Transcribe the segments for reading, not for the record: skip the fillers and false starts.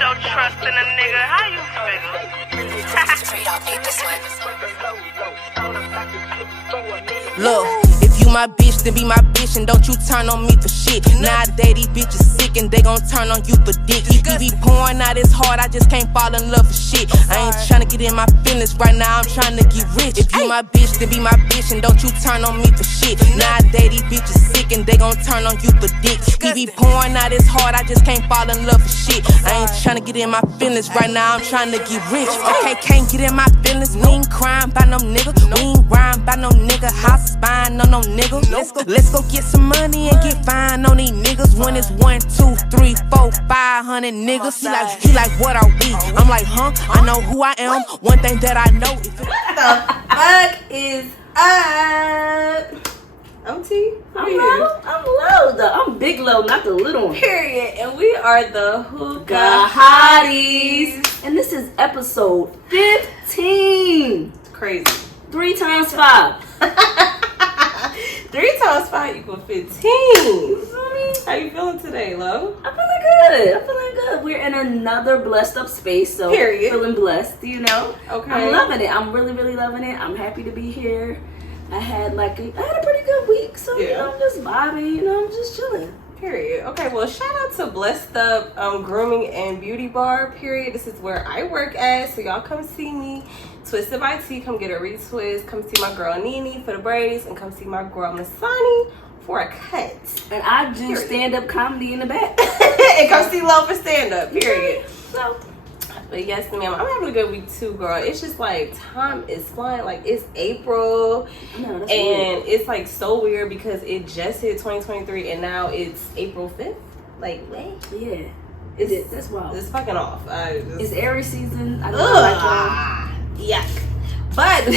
your trust in a nigga. How you figure? Straight up, eat this one. Look, if you my bitch, then be my bitch and don't you turn on me for shit. Nowadays these bitches sick and they gon' turn on you for dick. He be pouring out his heart, I just can't fall in love for shit. I ain't tryna get in my feelings right now, I'm tryna get rich. If you my bitch, then be my bitch and don't you turn on me for shit. Nowadays these bitches sick and they gon' turn on you for dick. He be pouring out his heart, I just can't fall in love for shit. I ain't tryna get in my feelings right now, I'm tryna get rich. Okay, can't get in my feelings, we ain't crying by no nigga. We ain't crying by no nigga, house spine on no nigga. Let's go get some money and get fine on these niggas. When it's 1, 2, 3, 4, 500 niggas. He like, what are we? I'm like, huh? I know who I am. One thing that I know. What the fuck is up? I'm T. I'm low though. I'm big low, not the little one. Period. And we are the Hookah Hotties. And this is episode 15. It's crazy. 3 times 5. 3 times 5 equals 15. How you feeling today, love? I'm feeling good. We're in another blessed up space, so period. Feeling blessed, you know. Okay. I'm loving it. I'm really, really loving it. I'm happy to be here. I had a pretty good week, so you know, I'm just vibing, I'm just chilling. Period. Okay, well, shout out to Blessed Up Grooming and Beauty Bar, period. This is where I work at, so y'all come see me. Twisted by T, come get a retwist. Come see my girl Nene for the braids, and come see my girl Masani for a cut. And I do stand-up comedy in the back. And come see Love for stand-up, period. So, but yes, ma'am, I'm having a good week too, girl. It's just like time is flying. Like it's April, and weird. It's like so weird because it just hit 2023, and now it's April 5th. Like, wait, yeah, that's wild. It's fucking off. It's Aries season. I don't like yuck. But the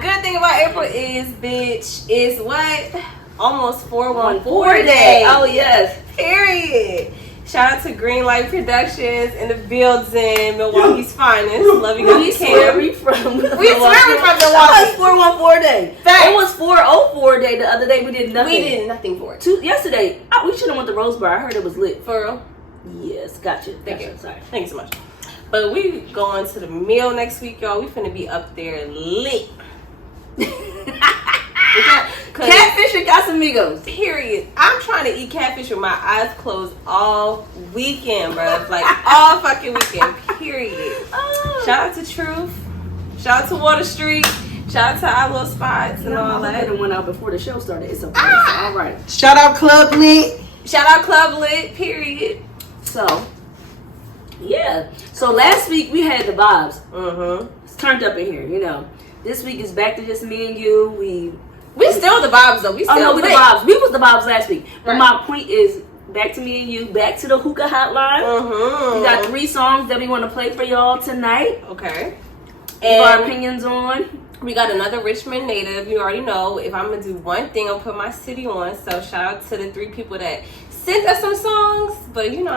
good thing about April is what? Almost 414 day. Oh yes, period. Shout out to Green Light Productions in the building, Milwaukee's finest. Love you guys. We swear we from Milwaukee. Milwaukee. 414 day. Fact. It was 404 day the other day. We did nothing. We did nothing for it. Yesterday, we should have went to Rose Bar. I heard it was lit. For real? Yes, gotcha. Thank you. Sorry. Thank you so much. But we going to the meal next week, y'all. We finna be up there lit. Catfish and Casamigos. Period. I'm trying to eat catfish with my eyes closed all weekend, bro. Like all fucking weekend. Period. Oh. Shout out to Truth. Shout out to Water Street. Shout out to our little spots and all that. It went out before the show started. It's okay. All right. Shout out Club Lit. Shout out Club Lit. Period. So, yeah. So last week we had the vibes. It's turned up in here, you know. This week is back to just me and you. We still the vibes though. We still we the vibes. We was the vibes last week. Right. But my point is back to me and you, back to the Hookah Hotline. We got 3 songs that we want to play for y'all tonight. Okay. And our opinions on. We got another Richmond native. You already know if I'm gonna do one thing, I'll put my city on. So shout out to the 3 people that sent us some songs, but you know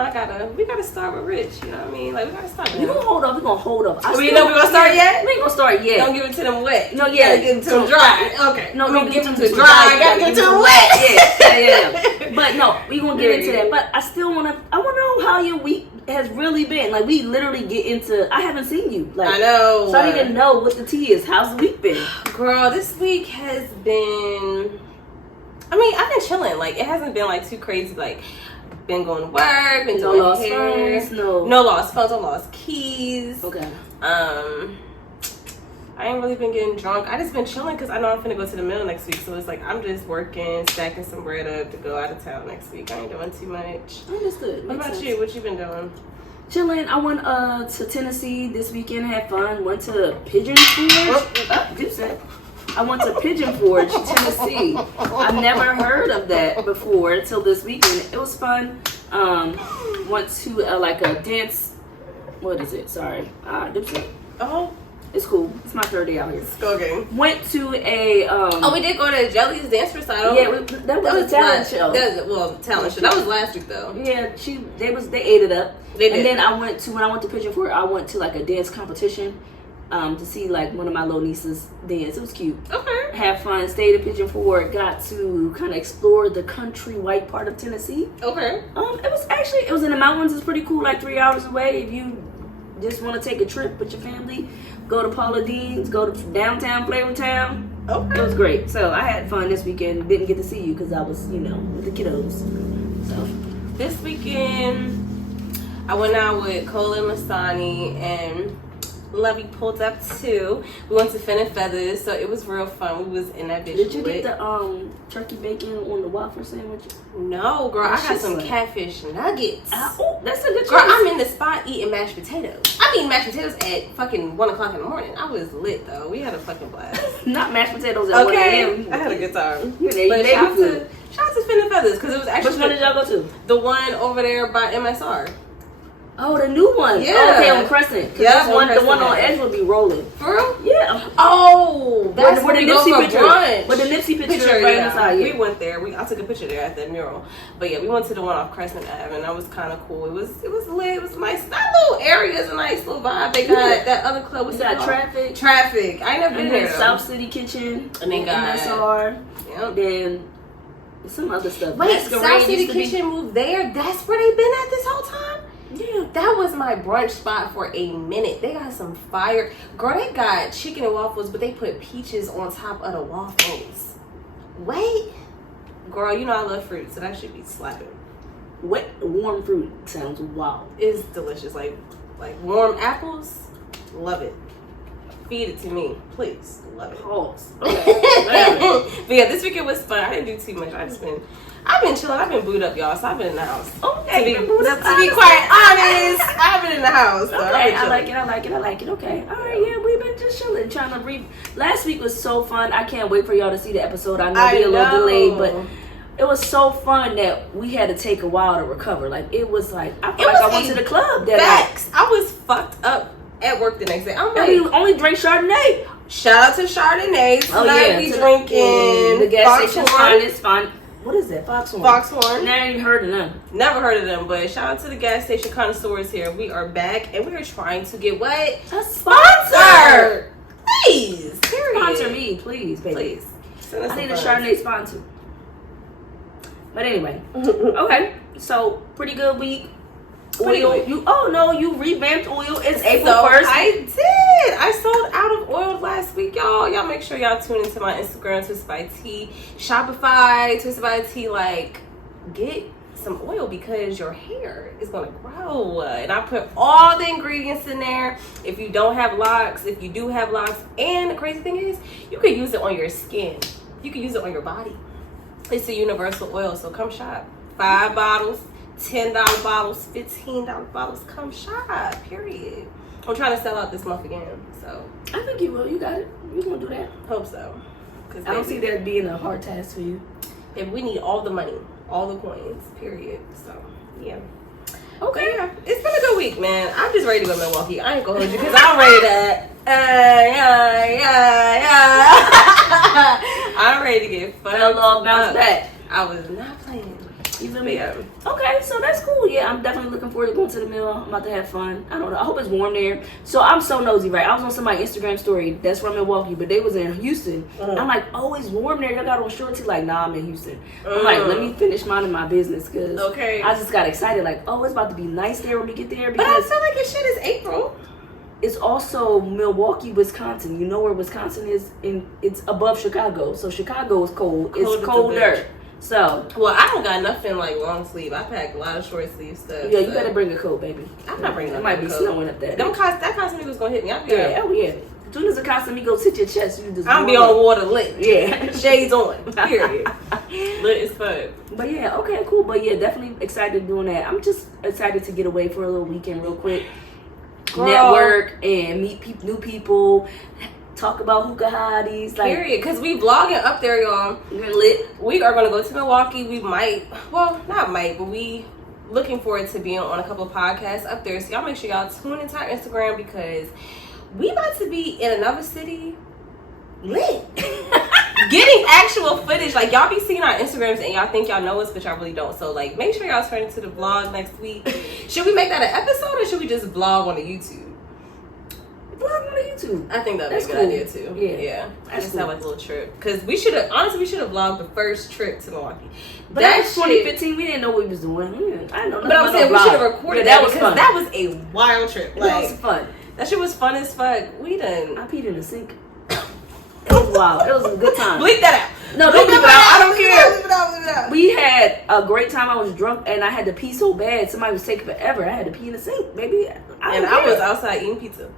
we gotta start with Rich. You know what I mean? Like we gotta start. We gonna hold up. We gonna hold up. We know we gonna start yet? We ain't gonna start yet. Don't give it to them wet. No, yeah, give it to them dry. Okay. No, we give them to dry. Gotta give it to them wet. Yeah. But no, we gonna get into that. But I wanna know how your week has really been. Like we literally get into. I haven't seen you. Like I know. So I need to know what the tea is. How's the week been? Girl, this week has been. I mean, I've been chilling. Like it hasn't been like too crazy. Like. Been going to work, been doing lost hair. Phones, no lost phones, no lost keys. Okay. I ain't really been getting drunk. I just been chilling because I know I'm finna go to the mill next week. So it's like I'm just working, stacking some bread up to go out of town next week. I ain't doing too much. Understood. What about you? What you been doing? Chilling. I went to Tennessee this weekend, had fun. Went to Pigeon Forge. I went to Pigeon Forge, Tennessee. I've never heard of that before until this weekend. It was fun. Went to like a dance. What is it? Sorry. Dipset. Oh. It's cool. It's my 3rd day out here. Let's go again. Went to a we did go to Jelly's dance recital. Yeah, that was a talent show. Talent show. That was last week though. Yeah, they ate it up. Then when I went to Pigeon Forge, I went to like a dance competition. to see like one of my little nieces dance. It was cute. Okay. Had fun. Stayed in Pigeon Forge. Got to kind of explore the country white part of Tennessee. Okay. It was in the mountains. It's pretty cool. Like 3 hours away. If you just want to take a trip with your family, go to Paula Dean's. Go to downtown Flavortown. Okay. It was great. So I had fun this weekend. Didn't get to see you because I was, with the kiddos. So this weekend, I went out with Cole and Masani, and Lovey pulled up too. We went to Fin and Feathers, so it was real fun. We was in that bitch. Did you get the turkey bacon on the waffle sandwich? No, girl. I got some catfish nuggets. Oh, that's a good choice. Girl, I'm in the spot eating mashed potatoes. I'm eating mashed potatoes at fucking 1 o'clock in the morning. I was lit though. We had a fucking blast. Not mashed potatoes at 1 a.m. I had a good time. But shout out to Fin and Feathers because it was actually. Which one did y'all go to? The one over there by MSR. Oh, the new one. Yeah. Oh, okay, on Crescent. Yeah, the one on Edge will be rolling. For real? Yeah. Oh, that's where the the Nipsey picture. Brunch. Where the Nipsey picture right inside. Yeah. We went there. I took a picture there at that mural. But yeah, we went to the one off Crescent Ave, and that was kind of cool. It was lit. It was nice. That little area is a nice little vibe. They got that other club. What's that? Traffic. I ain't never been there. South City Kitchen. And they got MSR. Yep. Then some other stuff. Wait, South City Kitchen moved there? That's where they been at this whole time? Yeah. That was my brunch spot for a minute. They got some fire. Girl, they got chicken and waffles, but they put peaches on top of the waffles. Wait. Girl, you know I love fruit, so that should be slapping. Wet, warm fruit sounds wild. It's delicious. Like warm apples. Love it. Feed it to me, please. Love it. Pause. Okay. But yeah, this weekend was fun. I didn't do too much. I've been chilling. I've been booed up, y'all. So I've been in the house. Okay. To be quite honest, I've been in the house. So okay, I like it. Okay. All right, yeah, we've been just chilling, trying to breathe. Last week was so fun. I can't wait for y'all to see the episode. I know it'll be a little delayed, but it was so fun that we had to take a while to recover. Like, it was like, I feel like I went to the club that night. I was fucked up at work the next day. I'm like, we only drank Chardonnay. Shout out to Chardonnay. Tonight we drinking the gas station finest. What is that? Foxhorn. Foxhorn. Never even heard of them. Never heard of them, but shout out to the gas station connoisseurs here. We are back and we are trying to get what? A sponsor. Please. Period. Sponsor me, please, baby. Please. I need a Chardonnay sponsor. But anyway. Okay. So, pretty good week. Oil. You revamped oil. It's April 1st. I did. I sold out of oil last week, y'all. Y'all make sure y'all tune into my Instagram, Twisted by T, Shopify, Twisted by T. Like, get some oil because your hair is gonna grow. And I put all the ingredients in there. If you don't have locks, if you do have locks, and the crazy thing is, you can use it on your skin. You can use it on your body. It's a universal oil, so come shop. 5 bottles. $10 bottles, $15 bottles. Come shop, period. I'm trying to sell out this month again, so. I think you will. You got it. You're going to do that. Hope so. I don't see that being a hard task for you. If we need all the money, all the coins, period. So, yeah. Okay. But yeah, it's been a good week, man. I'm just ready to go to Milwaukee. I ain't going to hold you because I'm ready to. I'm ready to get fun. A little bounce back. I was not playing. You feel me? Yeah. Okay, so that's cool. Yeah, I'm definitely looking forward to going to the mill. I'm about to have fun. I don't know. I hope it's warm there. So I'm so nosy, right? I was on somebody's Instagram story. That's from Milwaukee, but they was in Houston. I'm like, oh, it's warm there. Y'all got on shorts. He's like, nah, I'm in Houston. I'm like, let me finish minding my business because I just got excited. Like, oh, it's about to be nice there when we get there. But I feel like this shit is April. It's also Milwaukee, Wisconsin. You know where Wisconsin is? It's above Chicago. So Chicago is cold. It's colder. So, well, I don't got nothing like long sleeve. I packed a lot of short sleeve stuff. Yeah, you gotta bring a coat, baby. I'm not bringing. It might be snowing up there. That Casamigos gonna hit me. I'll be yeah. As soon as the Casamigos hit your chest, you just. I'm be on water lit. Yeah, shades on. Period. Lit as fuck. But yeah, okay, cool. But yeah, definitely excited doing that. I'm just excited to get away for a little weekend, real quick. Girl. Network and meet new people. Talk about Hookah Hotties. Like, period. Because we vlogging up there, y'all. We're lit. We are going to go to Milwaukee. We might, well, not might, but we looking forward to being on a couple of podcasts up there. So y'all make sure y'all tune into our Instagram because we about to be in another city lit. Getting actual footage. Like, y'all be seeing our Instagrams and y'all think y'all know us, but y'all really don't. So, like, make sure y'all turn into the vlog next week. Should we make that an episode or should we just vlog on the YouTube? vlog on YouTube. I think that'd be a good idea too. Yeah. I just have like a little trip. Because we should have vlogged the first trip to Milwaukee. But that was 2015. We didn't know what we was doing. I know. But I was saying we should have recorded that because fun. that was a wild trip. Like, that was fun. That shit was fun as fuck. We done. I peed in the sink. It was wild. It was a good time. Bleep that out. No, don't bleep it out. I don't care. Leave it out. We had a great time. I was drunk and I had to pee so bad. Somebody was taking forever. I had to pee in the sink, baby. I was outside eating pizza.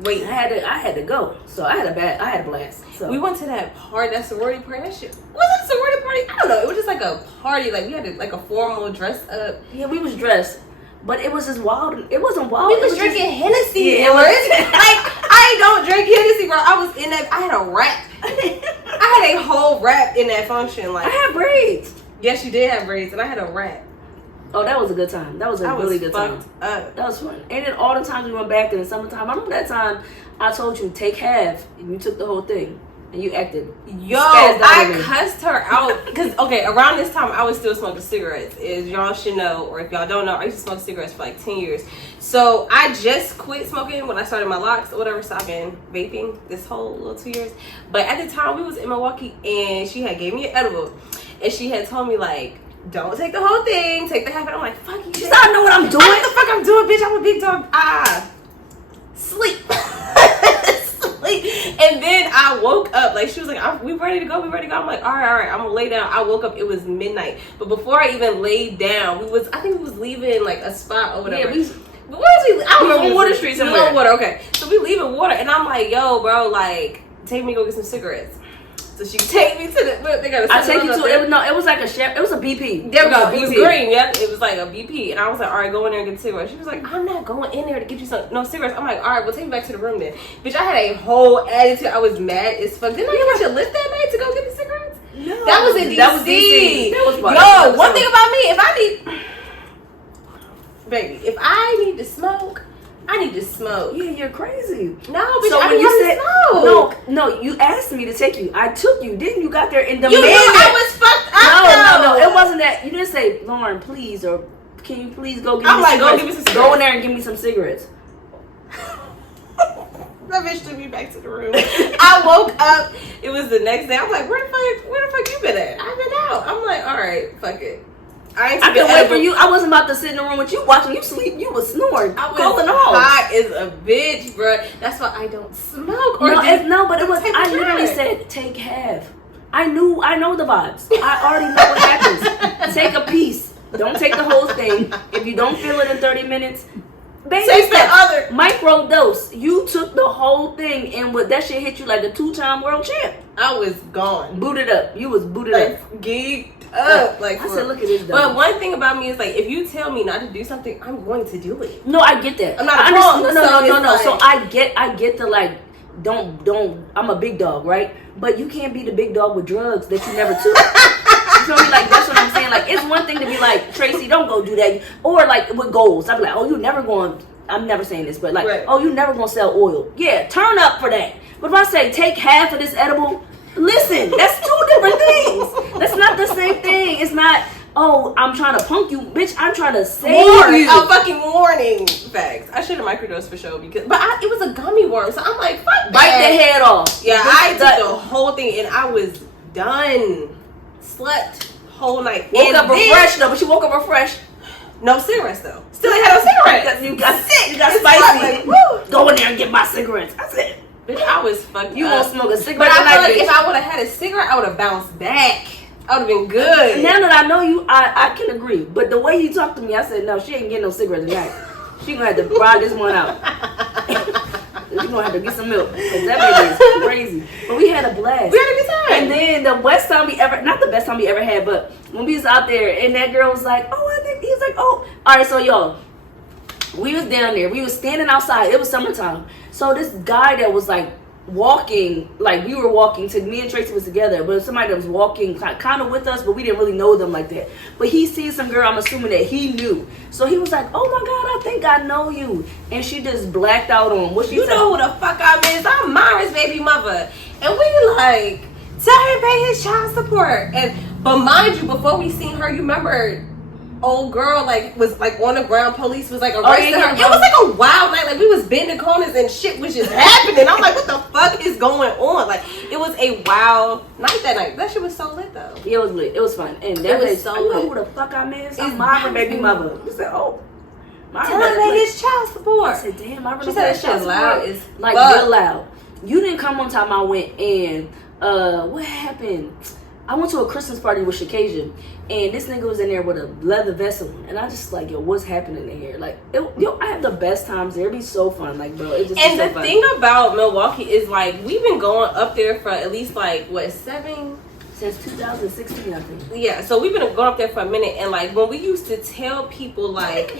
Wait, I had to go. So I had a blast. So we went to that sorority party. That shit was it a sorority party? I don't know. It was just like a party. Like we had like a formal dress up. Yeah, we was dressed. But it was just wild. It wasn't wild. We was drinking Hennessy. Yeah, like I don't drink Hennessy, bro. I was in that. I had a rap. I had a whole rap in that function. Like I had braids. Yes, you did have braids, and I had a rap. Oh, that was a good time. That was a really good time. Up. That was fun. And then all the times we went back in the summertime. I remember that time I told you take half, and you took the whole thing. And you acted. Yo, I cussed her out. Because, okay, around this time, I was still smoking cigarettes. As y'all should know, or if y'all don't know, I used to smoke cigarettes for like 10 years. So I just quit smoking when I started my locks or whatever. So I've been vaping this whole little 2 years. But at the time, we was in Milwaukee, and she had gave me an edible. And she had told me, like, don't take the whole thing. Take the half. And I'm like, fuck you. She said, I know what I'm doing. What the fuck I'm doing, bitch? I'm a big dog. Sleep. And then I woke up, like she was like, we ready to go. I'm like, all right, I'm gonna lay down. I woke up, it was midnight. But before I even laid down, I think we was leaving like a spot or whatever. Yeah, but where was we? I don't know. On Water Street somewhere. Water, okay. So we leaving Water, and I'm like, yo, bro, like, take me to go get some cigarettes. So she take me to they got I take you to it. No, it was like it was a BP. There we go. It was green. Yeah, it was like a BP, and I was like, all right, go in there and get cigarettes. She was like, I'm not going in there to get you no cigarettes. I'm like, all right, well, take me back to the room then. Bitch, I had a whole attitude. I was mad as fuck. Didn't I get your lift that night to go get the cigarettes? No, that was in DC. That was DC. That was fun. Yo, one thing about me, if I need to smoke, I need to smoke. Yeah, you're crazy. No, bitch, so I when you said smoke. No, you asked me to take you. I took you. Didn't you got there in the You knew I was fucked up. No. It wasn't that. You didn't say, Lauren, please, or can you please go give me I'm some like, go give me some cigarettes. Go in there and give me some cigarettes. That bitch took me back to the room. I woke up. It was the next day. I'm like, where the fuck you been at? I've been out. I'm like, all right, fuck it. I couldn't wait for you. I wasn't about to sit in the room with you watching you sleep. You was snoring. I was hot as a bitch, bro. That's why I don't smoke. But it was. I literally said take half. I know the vibes. I already know what happens. Take a piece. Don't take the whole thing. If you don't feel it in 30 minutes, baby, take the other micro dose. You took the whole thing, and with that shit hit you like a 2-time world champ. I was gone. Booted up. You was booted up. Geeked up. Like I said, look at this. But one thing about me is like, if you tell me not to do something, I'm going to do it. No, I get that. I'm not a punk. No. Like, so I get the like, don't. I'm a big dog, right? But you can't be the big dog with drugs that you never took. You feel me? Like that's what I'm saying. Like it's one thing to be like, Tracy, don't go do that, or like with goals. I'm like, oh, you never going. I'm never saying this, but like, right. Oh, you never gonna sell oil. Yeah, turn up for that. But if I say take half of this edible. Listen, that's 2 different things. That's not the same thing. It's not, oh, I'm trying to punk you. Bitch, I'm trying to save you. A fucking warning. Facts. I should have microdosed for sure. But it was a gummy worm. So I'm like, fuck that. Bite the head off. Yeah, I took the whole thing and I was done. Slept whole night. Woke up refreshed though, but she woke up refreshed. No cigarettes though. Still ain't had no cigarettes. You got sick. You got spicy. Like, go in there and get my cigarettes. I said, bitch, I was fucking You won't smoke a cigarette. But I feel like if I would have had a cigarette, I would have bounced back. I would have been good. Now that I know you, I can agree. But the way you talked to me, I said, no, she ain't getting no cigarette tonight. She gonna have to ride this one out. She gonna have to get some milk. Because that baby is crazy. But we had a blast. We had a good time. And then the best time we ever, not the best time we ever had, but when we was out there and that girl was like, oh, I think, he was like, oh. All right, so y'all, we was down there. We was standing outside. It was summertime. So this guy that was like walking, like we were walking to, me and Tracy was together, but somebody that was walking kind of with us, but we didn't really know them like that. But he seen some girl, I'm assuming that he knew. So he was like, oh my God, I think I know you. And she just blacked out on what she said. You know who the fuck I is? I'm Myra's baby mother. And we like, tell him pay his child support. But mind you, before we seen her, you remember old girl like was like on the ground. Police was like arresting her. It was like a wild night. Like we was bending corners and shit was just happening. I'm like, what the fuck is going on? Like it was a wild night that night. That shit was so lit though. Yeah, it was lit. It was fun. And that was so lit. Know who the fuck I miss? It's my baby mother. I said, oh. Tell her that it's child support. I said, damn, I really she said that shit loud as like real loud. You didn't come one time I went and what happened? I went to a Christmas party with Shakasia, and this nigga was in there with a leather vest on, and I just like, yo, what's happening in here? Like, I have the best times there. It'd be so fun, like, bro. It just and so the fun. thing about Milwaukee is like we've been going up there for at least like what 7. Since 2016, I think. Yeah, so we've been going up there for a minute, and like when we used to tell people like,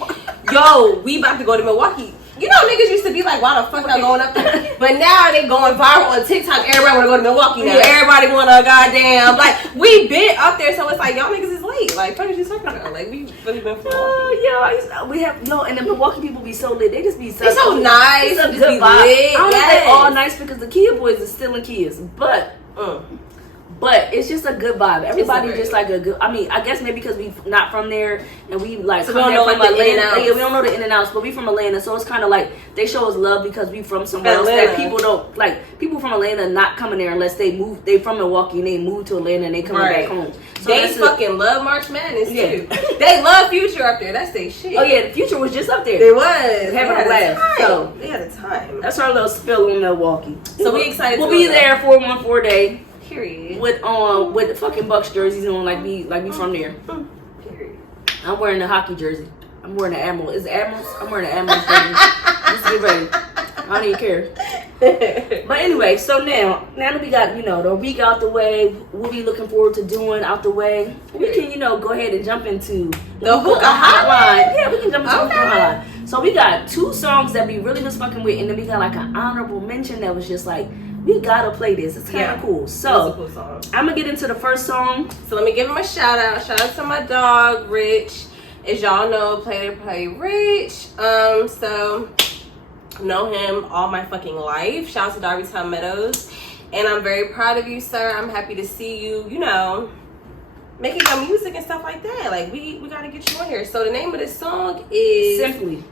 yo, we about to go to Milwaukee. You know, niggas used to be like, why the fuck y'all going up there? But now they going viral on TikTok. Everybody want to go to Milwaukee now. Yeah. Everybody want to goddamn. Like, we been up there, so it's like, y'all niggas is late. Like, what are you talking about? Like, we really been for and the Milwaukee people be so lit. They just be so, nice. It's a just good be vibe. lit. I don't know if they all nice because the Kia boys are still in Kias. But it's just a good vibe. Everybody just like a good. I mean, I guess maybe because we not from there and we like so we don't know like the in and outs. Yeah, we don't know the in and outs, but we from Atlanta, so it's kind of like they show us love because we from somewhere else that people don't like. People from Atlanta not coming there unless they move. They from Milwaukee and they move to Atlanta and they coming back home. So they fucking love March Madness too. They love Future up there. That's their shit. Oh yeah, the Future was just up there. They was having a laugh. So they had a time. That's our little spill on Milwaukee. So we excited. We'll be there 414 day. Period. With fucking Bucks jerseys on like we from there. Period. I'm wearing the hockey jersey. I'm wearing the Admiral. Is it Admirals? I'm wearing the Admirals jersey. Let's get ready. I don't even care. But anyway, so now that we got, the week out the way, what we looking forward to doing out the way, we can, go ahead and jump into the Hookah Hotline. Yeah, we can jump into the Hookah Hotline. So we got 2 songs that we really was fucking with, and then we got like an honorable mention that was just like, we gotta play this. It's kind of cool. So, cool song. I'm gonna get into the first song. So let me give him a shout out. Shout out to my dog, Rich. As y'all know, play Rich. So know him all my fucking life. Shout out to Darby Town Meadows. And I'm very proud of you, sir. I'm happy to see you, making your music and stuff like that. Like we gotta get you on here. So the name of this song is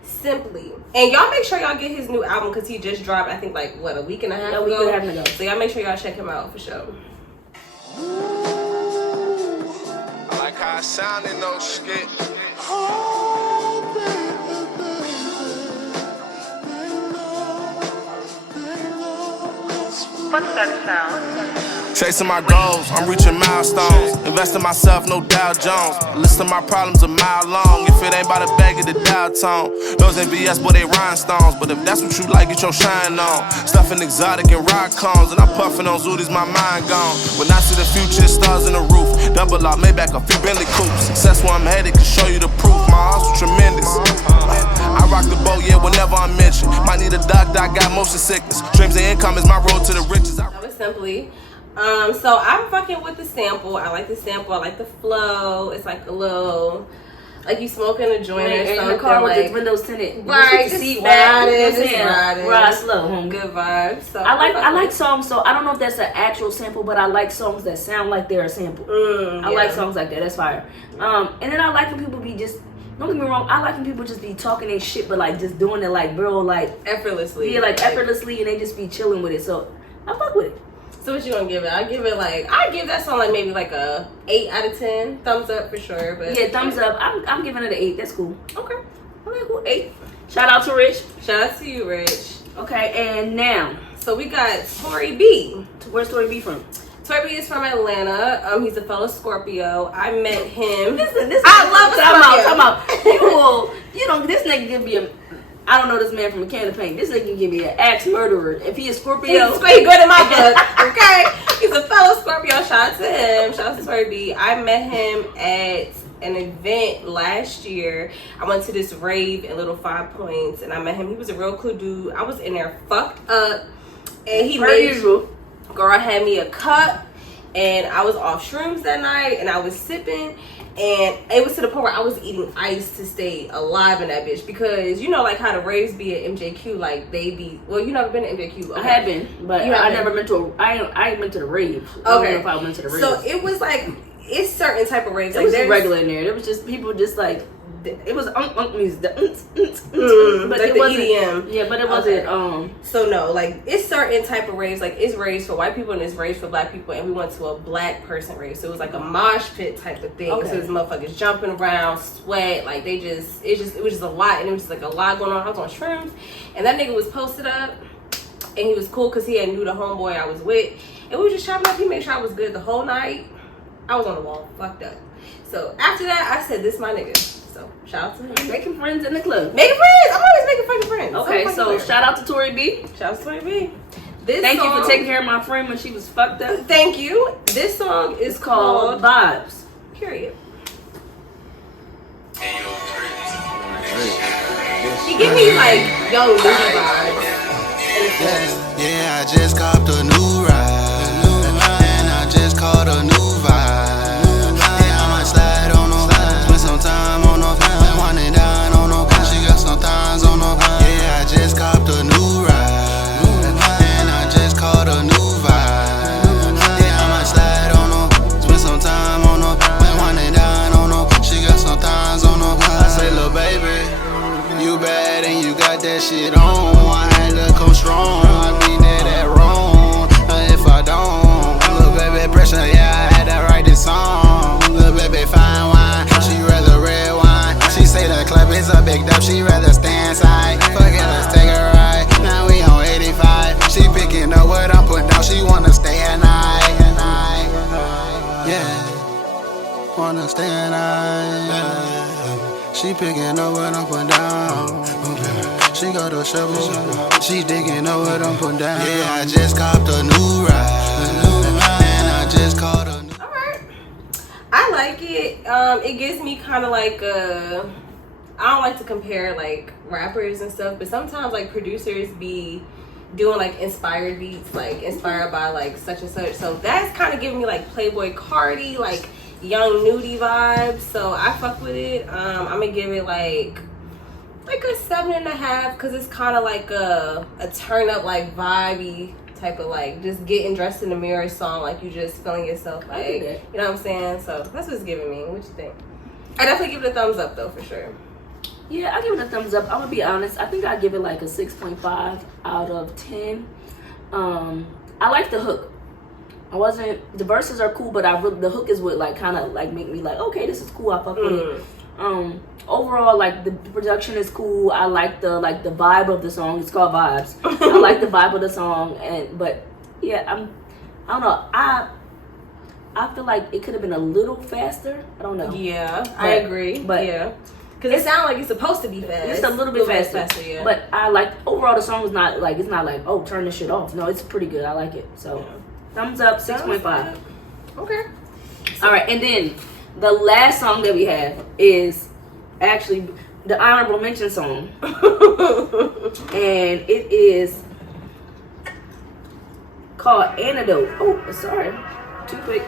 Simply. And y'all make sure y'all get his new album because he just dropped, I think like a week and a half ago. So y'all make sure y'all check him out for sure. I like how I sound in those skit. What's that sound? Chasing my goals, I'm reaching milestones. Invest in myself, no Dow Jones. A list of my problems a mile long. If it ain't by the bag of the dial tone. Those ain't BS, but they rhinestones. But if that's what you like, get your shine on. Stuffing exotic and rock cones. And I'm puffing on Zooties, my mind gone. When I see the future, stars in the roof. Double up, Maybach, a few Bentley coupes. Success where I'm headed can show you the proof. My hustle tremendous. I rock the boat, yeah, whenever I'm mentioned. Might need a doctor, I got motion sickness. Dreams and income is my road to the riches. That was Simply. So I'm fucking with the sample. I like the sample. I like the flow. It's like a little, like you smoking a joint or something. In the car with the windows tinted. Right, just riding. Ride slow, home. Good vibes. So I like songs. So I don't know if that's an actual sample, but I like songs that sound like they're a sample. I like songs like that. That's fire. And then I like when people be just. Don't get me wrong, I like when people just be talking their shit, but like just doing it like, bro, like effortlessly. Yeah, like effortlessly, and they just be chilling with it. So I fuck with it. So what you gonna give it? I give that song like maybe like a 8 out of 10. Thumbs up for sure. But yeah, thumbs up. I'm giving it an 8. That's cool. Okay, cool. 8. Shout out to Rich. Shout out to you, Rich. Okay, and now so we got Tory B. Where's Tory B from? Tory B is from Atlanta. He's a fellow Scorpio. I met him. Listen, I love Scorpio. Talking about. This nigga give me I don't know this man from a can of paint. This nigga can give me an axe murderer. If he is Scorpio, he's pretty good in my book. Okay, he's a fellow Scorpio. Shout out to him. Shout out to Tory B. I met him at an event last year. I went to this rave in Little 5 Points, and I met him. He was a real cool dude. I was in there fucked up, and he girl had me a cup, and I was off shrooms that night, and I was sipping. And it was to the point where I was eating ice to stay alive in that bitch because like how the raves be at MJQ, like they be. Well, you never been to MJQ? Okay. I have been, but I never been to I ain't been to the rave. Okay, if I went to the rave. So it was like it's certain type of raves. It like was just regular in there. It was just people just like it was music, but like it the wasn't EDM. Yeah, but it wasn't. So no, like it's certain type of raves. Like it's raves for white people and it's raves for black people. And we went to a black person rave, so it was like a mosh pit type of thing. Okay. So there's motherfuckers jumping around, sweat, like it was just a lot, and it was just like a lot going on. I was on shrooms, and that nigga was posted up, and he was cool because he had knew the homeboy I was with, and we were just chopping up. He made sure I was good the whole night. I was on the wall, fucked up. So after that, I said, "This my nigga." So shout out to him. Making friends in the club. Making friends. I'm always making fucking friends. Okay, so shout out to Tori B. Shout out to Tori B. Thank you for taking care of my friend when she was fucked up. Thank you. This song is called Vibes. Period. He give me like young Moody vibes. Yeah, I just copped a new ride, and I just caught a new vibe. Yeah, I might slide on no vibe, spend some time on no vibe, wine and dine on no vibe. She got some thighs on no vibe. Yeah, I just copped a new ride, and I just caught a new vibe. Yeah, I might slide on no, spend some time on no vibe, wine and dine on no vibe. She got some thighs on no vibe. I say, little baby, you bad and you got that shit on. I had to come strong. I be there that wrong. If I don't, little baby pressure, yeah, I had to write this song. Little baby fine wine, she rather red wine. She say the club is a big dub, she rather stay inside. Fuck it, let's take a ride. Now we on 85. She picking up what I'm putting down. She wanna stay at night. Yeah, wanna stay at night. She picking up what I'm putting down. She got a shovel. She digging up what I'm putting down. Yeah, I just copped a new ride, and I just caught a new. Alright. I like it. It gives me kind of like I don't like to compare like rappers and stuff, but sometimes like producers be doing like inspired beats, like inspired by like such and such. So that's kind of giving me like Playboy Cardi, like young nudie vibes. So I fuck with it. I'm gonna give it like a 7.5 because it's kind of like a turn up like vibey type of like just getting dressed in the mirror song, like you just feeling yourself, like you know what I'm saying. So that's what it's giving me. What you think? I definitely give it a thumbs up though, for sure. Yeah, I give it a thumbs up. I'm gonna be honest. I think I give it like a 6.5 out of 10. I like the hook. The verses are cool, but the hook is what like kind of like make me like, okay, this is cool. I fuck with it. Overall, like the production is cool. I like the vibe of the song. It's called Vibes. I like the vibe of the song, but yeah, I don't know. I feel like it could have been a little faster. I don't know. Yeah, I agree. But yeah, because it sounds like it's supposed to be fast. It's a little bit faster. Yeah. But I like overall the song is not like oh, turn this shit off. No, it's pretty good. I like it. So thumbs up, 6.5. Okay. All right, and then the last song that we have is actually the honorable mention song, and it is called Antidote. Oh, sorry, too quick.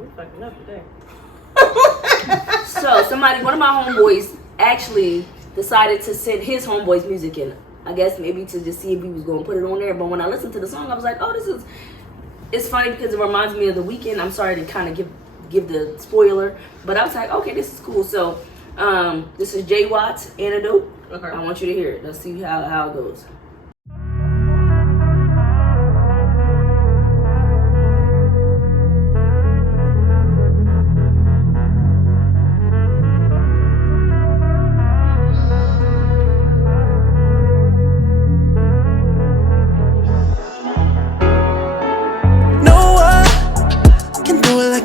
We're fucking up today. So one of my homeboys actually decided to send his homeboy's music in. I guess maybe to just see if he was going to put it on there. But when I listened to the song, I was like, oh, it's funny because it reminds me of The Weeknd. I'm sorry to kind of give the spoiler, but I was like, okay, this is cool. So this is Jay Watt's Antidote. Okay. I want you to hear it. Let's see how it goes.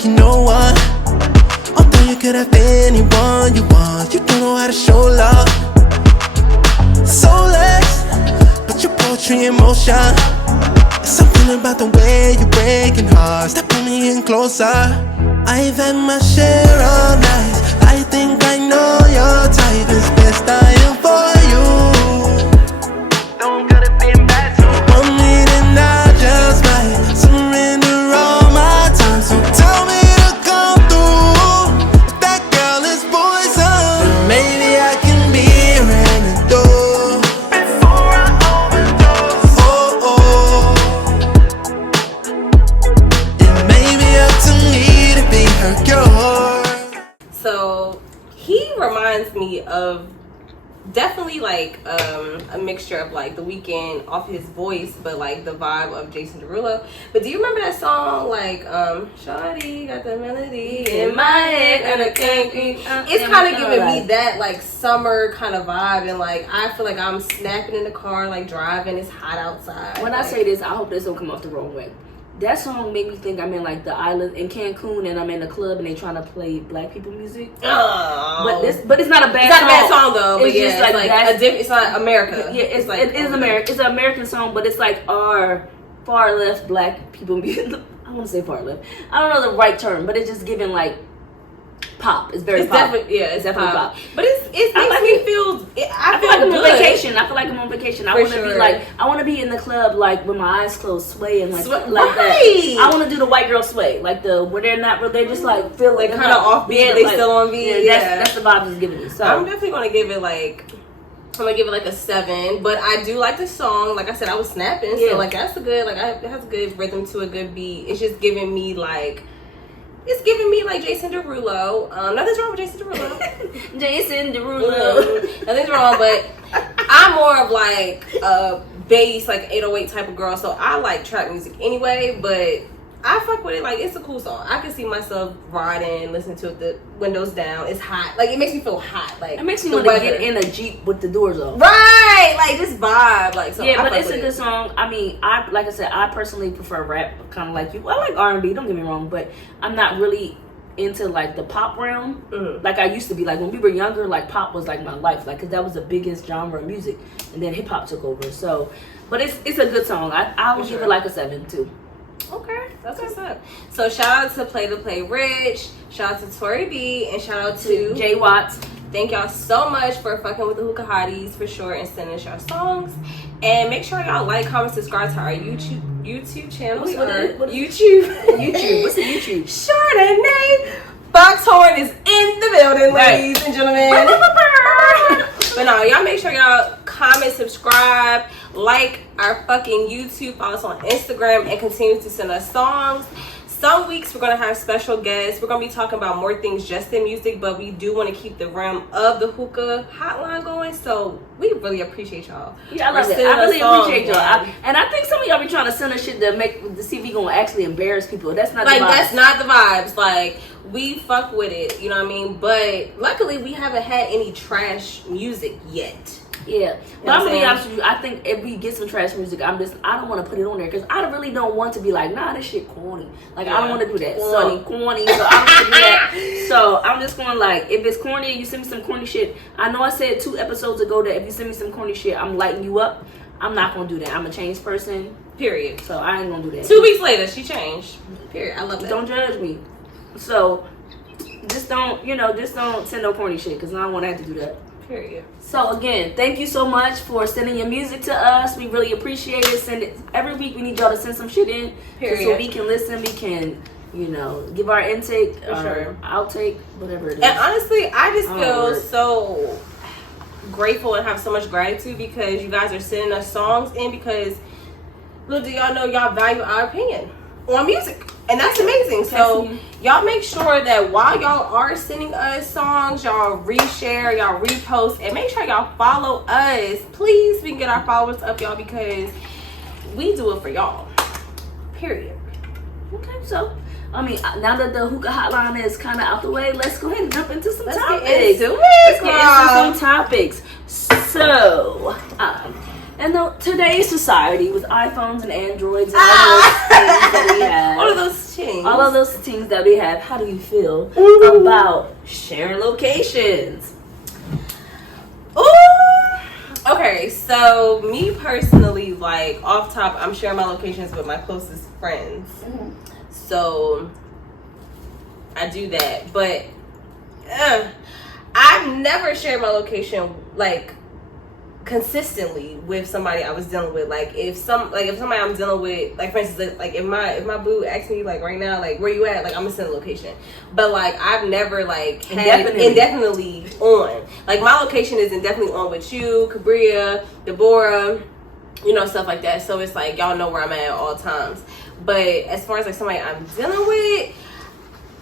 You know what? Although you could have anyone you want, you don't know how to show love. Soulless, but your poetry in motion. There's something about the way you're breaking hearts that pull me in closer. I've had my share of nights. I think I know your type. It's best I am for you. Don't gotta be bad too. Want me then I just might surrender all my time. So tell me. To me he reminds me of definitely like a mixture of like The Weeknd off his voice, but like the vibe of Jason Derulo. But do you remember that song like Shawty got the melody in my head and I can't it's kind of giving me that like summer kind of vibe, and like I feel like I'm snapping in the car like driving, it's hot outside. When I say this, I hope this don't come off the wrong way. That song made me think I'm in like the island in Cancun and I'm in the club and they trying to play black people music. Oh. But it's not a bad it's song. Not a bad song though. It's but yeah, just like it's not America. Yeah, it's like it is America. It's an American song, but it's like our far left black people music. I want to say far left. I don't know the right term, but it's just giving like pop. It's very pop. It's definitely pop. But it makes like me it. feel. I feel like I'm good. on vacation. I feel like I'm on vacation. I want to be like. I want to be in the club like with my eyes closed, swaying like that. I want to do the white girl sway, like the where they're not. They're just like feel like kind of off beat. They like, still on beat. That's the vibe it's giving me. So I'm definitely gonna give it like. I'm gonna give it like a 7, but I do like the song. Like I said, I was snapping, so like that's a good. Like it has a good rhythm to a good beat. It's just giving me like. It's giving me like Jason Derulo. Nothing's wrong with Jason Derulo. Jason Derulo. Nothing's wrong, but I'm more of like a bass, like 808 type of girl. So I like trap music anyway, but I fuck with it. Like it's a cool song. I can see myself riding, listening to it, the windows down. It's hot. Like it makes me feel hot. Like it makes me want to get in a Jeep with the doors off. Right, like this vibe. Like so. Yeah, but it's a good song. I mean, like I said, I personally prefer rap, kind of like you. I like R&B. Don't get me wrong, but I'm not really into like the pop realm like I used to be. Like when we were younger, like pop was like my life, like because that was the biggest genre of music, and then hip hop took over. So, but it's a good song. I would give it like a 7 too. Okay, that's what's up. So shout out to Play to Play Rich, shout out to Tori B, and shout out to Jay Watts. Thank y'all so much for fucking with the Hookah Hotties for sure and sending us your songs. And make sure y'all like, comment, subscribe to our YouTube channel. YouTube. What's the YouTube? Chardonnay Foxhorn is in the building, ladies and gentlemen. But no, y'all make sure y'all comment, subscribe, like our fucking YouTube, follow us on Instagram, and continue to send us songs. Some weeks we're gonna have special guests. We're gonna be talking about more things just in music, but we do want to keep the realm of the Hookah Hotline going. So we really appreciate y'all. Yeah, I love it. I really appreciate y'all. And I think some of y'all be trying to send us shit to see if we gonna actually embarrass people. That's not like the vibes. That's not the vibes. Like we fuck with it, you know what I mean? But luckily we haven't had any trash music yet. Yeah, but I'm gonna be honest with you. I think if we get some trash music, I don't want to put it on there because I really don't want to be like, nah, this shit corny. Like I don't want to do that. Corny. So I don't want to do that. So I'm just going like, if it's corny, you send me some corny shit. I know I said 2 episodes ago that if you send me some corny shit, I'm lighting you up. I'm not gonna do that. I'm a changed person. Period. So I ain't gonna do that. 2 weeks later, she changed. Period. I love that. Don't judge me. So just don't send no corny shit because I don't want to have to do that. Period. So again, thank you so much for sending your music to us. We really appreciate it. Send it every week. We need y'all to send some shit in, so we can listen. We can, give our intake, our outtake, whatever it is. And honestly, I just feel so grateful and have so much gratitude because you guys are sending us songs in because little do y'all know y'all value our opinion on music. And that's amazing. So y'all make sure that while y'all are sending us songs, y'all reshare, y'all repost, and make sure y'all follow us. Please, we can get our followers up, y'all, because we do it for y'all. Period. Okay, so I mean, now that the Hookah Hotline is kind of out the way, let's go ahead and jump into some topics. Let's get into some topics. So, in today's society with iPhones and Androids and all those things that we have, all of those things that we have, how do you feel about sharing locations? Ooh. Okay, so me personally, like off top, I'm sharing my locations with my closest friends. So I do that, but I've never shared my location like consistently with somebody I was dealing with. Like if somebody I'm dealing with, like for instance, like if my boo asks me like right now, like where you at, like I'm gonna send a location. But like I've never like had indefinitely on. Like my location is indefinitely on with you, Cabria, Deborah, stuff like that. So it's like y'all know where I'm at all times. But as far as like somebody I'm dealing with,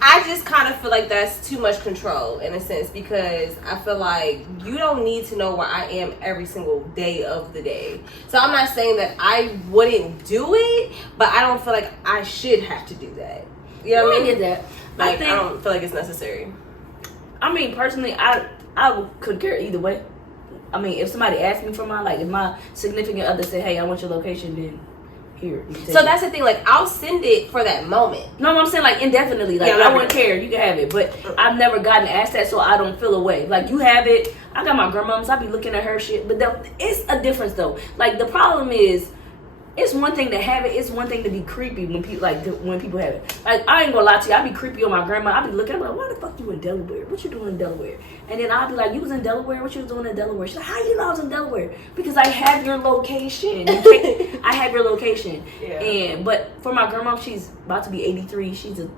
I just kind of feel like that's too much control in a sense, because I feel like you don't need to know where I am every single day of the day. So I'm not saying that I wouldn't do it, but I don't feel like I should have to do that. You know what I mean? I get that. Like, I don't feel like it's necessary. I mean, personally, I could care either way. I mean, if somebody asked me for if my significant other said, hey, I want your location, then here. So that's the thing, like, I'll send it for that moment. No, I'm saying, like, indefinitely. Like, I wouldn't care. You can have it. But I've never gotten asked that, so I don't feel away. Like, you have it. I got my grandmom's. I be looking at her shit. But it's a difference, though. Like, the problem is, it's one thing to have it. It's one thing to be creepy when people when people have it. Like, I ain't gonna lie to you. I be creepy on my grandma. I be looking at her like, why the fuck you in Delaware? What you doing in Delaware? And then I'll be like, you was in Delaware? What you was doing in Delaware? She's like, how you know I was in Delaware? Because I have your location. I have your location. Yeah. But for my grandma, she's about to be 83. She's a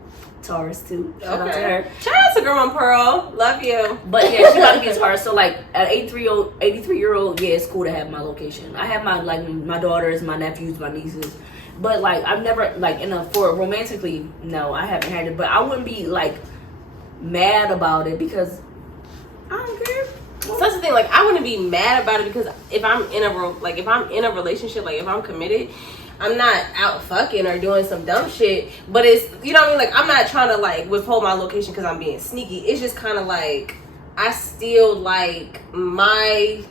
Taurus too. Shout out to her. Shout out to Grandma Pearl. Love you. But yeah, she's about to be a Taurus. So like at 83-year-old, yeah, it's cool to have my location. I have my daughters, my nephews, my nieces. But like I've never for romantically, no, I haven't had it. But I wouldn't be like mad about it because I don't care. So that's the thing, like I wouldn't be mad about it because if I'm in a relationship, like if I'm committed, I'm not out fucking or doing some dumb shit, but it's, you know what I mean? Like, I'm not trying to, like, withhold my location because I'm being sneaky. It's just kind of like, I still like my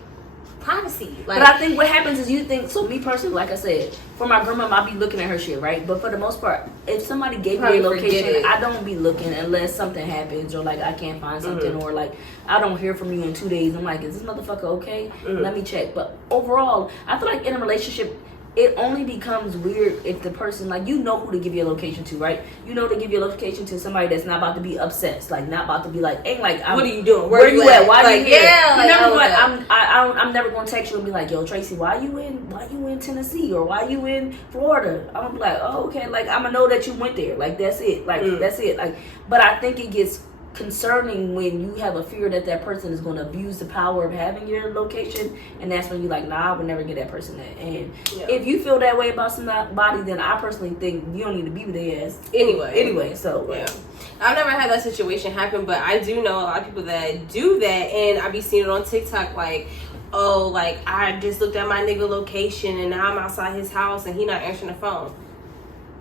privacy. Like, but I think what happens is you think, so me personally, like I said, for my grandma, I be looking at her shit, right? But for the most part, if somebody gave me a location, I don't be looking unless something happens or, like, I can't find something or, like, I don't hear from you in 2 days. I'm like, is this motherfucker okay? Let me check. But overall, I feel like in a relationship, it only becomes weird if the person, like, you know who to give your location to, right? You know to give your location to somebody that's not about to be upset, like not about to be like, ain't like, what are you doing? Where you at? Why are you here? Yeah, you never what? I'm never gonna text you and be like, yo, Tracy, why you in Tennessee or why you in Florida? I'm gonna be like, oh, okay, like I'm gonna know that you went there, like that's it, like that's it, like. But I think it gets concerning when you have a fear that person is going to abuse the power of having your location, and that's when you like, nah, I would never get that person that. And if you feel that way about somebody, then I personally think you don't need to be with their ass anyway. So yeah, I've never had that situation happen, but I do know a lot of people that do that, and I be seeing it on TikTok, like, oh, like I just looked at my nigga location and now I'm outside his house and he not answering the phone.